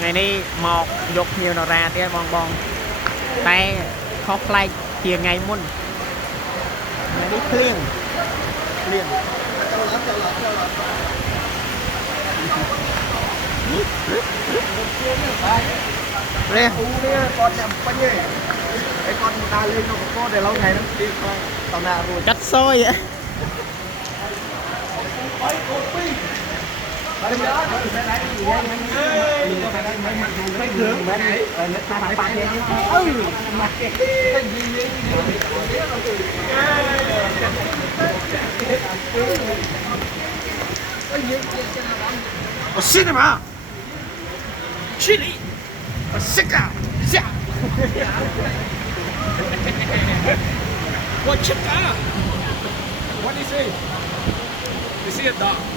ngày nay mọc dục nhiều nó ra tia bong bong tay khó play kia ngày muôn ngày đi liền liền lên con nhầm bánh nhỉ cái con ta lên nó có để lâu ngày nó đi tao nào rồi chất sôi vậy我信你吗？去你！我信啊！下！我去啊！What do you say? You see a dog?